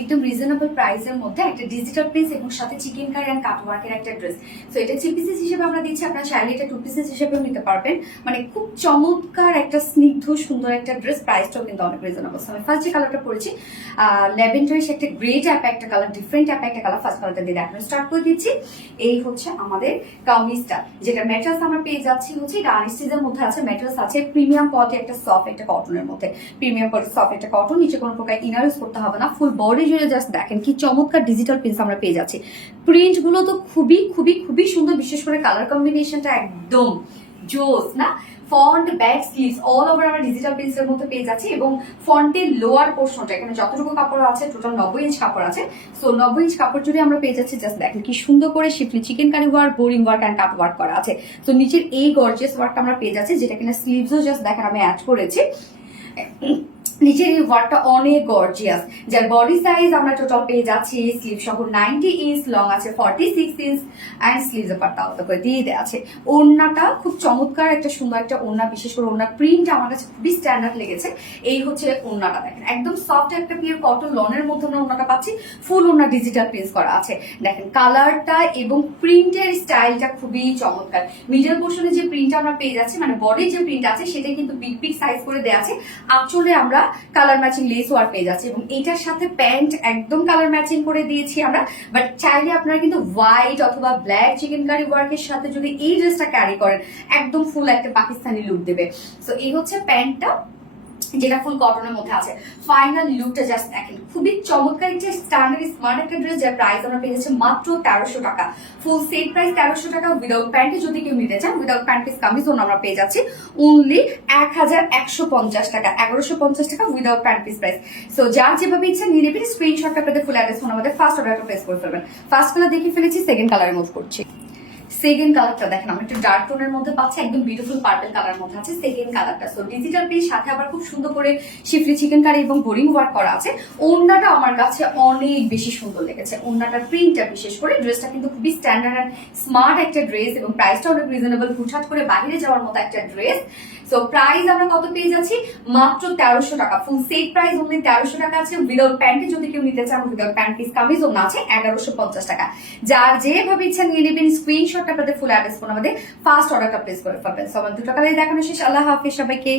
একদম রিজনেবল প্রাইসের মধ্যে একটা ডিজিটাল প্রিন্স এবং সাথে চিকেন কারি অ্যান্ড কাটওয়ার্কের একটা ড্রেস। সো এটা 3 পিসেস হিসেবে আমরা দিচ্ছি, আপনারা চাইলে এটা 2 পিসেস হিসেবেও নিতে পারবেন। মানে খুব চমৎকার একটা স্নিগ্ধ সুন্দর একটা ড্রেস, প্রাইসটাও কিন্তু অনেক রিজনেবল। আমি ফার্স্ট যে কালারটা পরেছি ল্যাভেন্ডারিশ একটা গ্রে টাইপ একটা কালার, ডিফারেন্ট টাইপ একটা কালার। ফার্স্ট কালারটা দিয়ে দেখানো স্টার্ট করে দিচ্ছি। এই হচ্ছে আমাদের কামিজটা, যেটা ম্যাটেরিয়ালস আমরা পেয়ে যাচ্ছি হচ্ছে আনস্টিচের মধ্যে আছে, ম্যাটেরিয়ালস আছে প্রিমিয়াম কোয়ালিটি একটা সফট একটা কটনের মধ্যে, প্রিমিয়াম কোয়ালিটি সফট একটা কটন, নিচে কোনো প্রকার ইনার ইউজ করতে হবে না, ফুল বডি জুড়ে জাস্ট দেখেন কি চমৎকার ডিজিটাল প্রিন্ট আমরা পেয়ে যাচ্ছি। প্রিন্ট গুলো তো খুবই খুবই খুবই সুন্দর, বিশেষ করে কালার কম্বিনেশনটা একদম জোস না। Font, back, sleeves all over আমরা ডিজিটাল প্রিন্টস এর মধ্যে পেয়ে যাচ্ছি এবং ফন্টের লোয়ার পোর্শনটা এখানে যতটুকু কাপড় আছে টোটাল 90 ইঞ্চ কাপড় আছে। সো 90 ইঞ্চ কাপড় জুড়ে আমরা পেয়ে যাচ্ছি। জাস্ট দেখেন কি সুন্দর করে schiffli chikankari work, boring work and cut work করা আছে। তো নিচের এই গর্জিয়াস ওয়ার্কটা আমরা পেয়ে যাচ্ছি, যেটা কিনা স্লিভসও জাস্ট দেখেন আমি অ্যাড করেছি। নিচের এই ওয়ার্কটা অনেক গর্জিয়াস, যার বডি সাইজ আমরা টোটাল পেয়ে যাচ্ছি স্লিভ সহ 90 ইঞ্চ, লং আছে 46 ইঞ্চ অ্যান্ড স্লিভস পার্টটা আলাদা করে দিয়ে দেওয়া আছে। ওড়নাটা খুব চমৎকার একটা সুন্দর একটা ওড়না, বিশেষ করে ওড়নার প্রিন্ট আমার কাছে খুবই স্ট্যান্ডার্ড লেগেছে। এই হচ্ছে ওড়নাটা, দেখেন একদম সফট একটা পিওর কটন লনের মধ্যে আমরা ওড়নাটা পাচ্ছি, ফুল ওড়না ডিজিটাল প্রিন্ট করা আছে। দেখেন কালারটা এবং প্রিন্টের স্টাইলটা খুবই চমৎকার। মিডল পোর্শনে যে প্রিন্ট আমরা পেয়ে যাচ্ছি, মানে বডির যে প্রিন্ট আছে সেটা কিন্তু বিগ বিগ সাইজ করে দেওয়া আছে। আঁচলে আমরা কালার ম্যাচিং লেস ওয়ার্ক পেয়ে যাচ্ছে এবং এটার সাথে প্যান্ট একদম কালার ম্যাচিং করে দিয়েছি আমরা। বাট চাইলে আপনারা কিন্তু হোয়াইট অথবা ব্ল্যাক চিকেন কারি ওয়ার্কের সাথে যদি এই ড্রেসটা ক্যারি করেন একদম ফুল একটা পাকিস্তানি লুক দেবে। সো এই হচ্ছে প্যান্টটা, যেটা ফুল কটনের মধ্যে আছে। ফাইনাল লুকটা জাস্ট দেখেন, খুবই চমৎকার একটা স্ট্যান্ডার্ড স্মার্ট একটা ড্রেস, যার প্রাইস আমরা পেয়ে যাচ্ছি মাত্র 1300 টাকা। ফুল সেট প্রাইস 1300 টাকা। উইদাউট প্যান্টে যদি কেউ নিতে চান, উইদাউট প্যান্ট পিস কামিজ আমরা পেয়ে যাচ্ছি অনলি 1150 টাকা, 1150 টাকা without pant piece price. So যার যেভাবে ইচ্ছা নিয়ে নেবেন, স্ক্রিনশটটা আপনাদের ফুল অ্যাড্রেস ফোন আমাদের ফার্স্ট অর্ডারটা প্লেস করে ফেলবেন। ফার্স্ট কালার দেখে ফেলেছি, সেকেন্ড কালারে মুভ করছি। সেকেন্ড কালারটা দেখেন আমরা একটু ডার্ক টোনের মধ্যে পাচ্ছি, একদম বিউটিফুল পার্পল কালার মধ্যে আছে সেকেন্ড কালারটা। সো ডিজিটাল প্রিন্ট সাথে আবার খুব সুন্দর করে শিফলি চিকেন কারি এবং বোরিং ওয়ার্ক করা আছে। ওড়নাটা আমার কাছে অনেক বেশি সুন্দর লেগেছে, ওড়নাটার প্রিন্টটা বিশেষ করে। ড্রেসটা কিন্তু খুবই স্ট্যান্ডার্ড এন্ড স্মার্ট একটা ড্রেস এবং প্রাইসটা অনেক রিজনেবল, হুটহাট করে বাইরে যাওয়ার মতো একটা ড্রেস। সো প্রাইস আমরা কত পেয়ে যাচ্ছি? মাত্র 1300 টাকা। ফুল সেট প্রাইস অনলি 1300 টাকা আছে। উইদাউট প্যান্টে যদি কেউ নিতে চান, উইদাউট প্যান্ট পিস কামিজও না আছে 1150 টাকা। যার যেভাবে ইচ্ছা নিয়ে নেবেন, স্ক্রিনশটটা আপনাদের ফুল অ্যাড্রেস ফোন আমাদের ফার্স্ট অর্ডারটা প্লেস করে ফেলবেন। সো আমার দুটো কালারই দেখানো শেষ। আল্লাহ হাফেজ সবাইকে।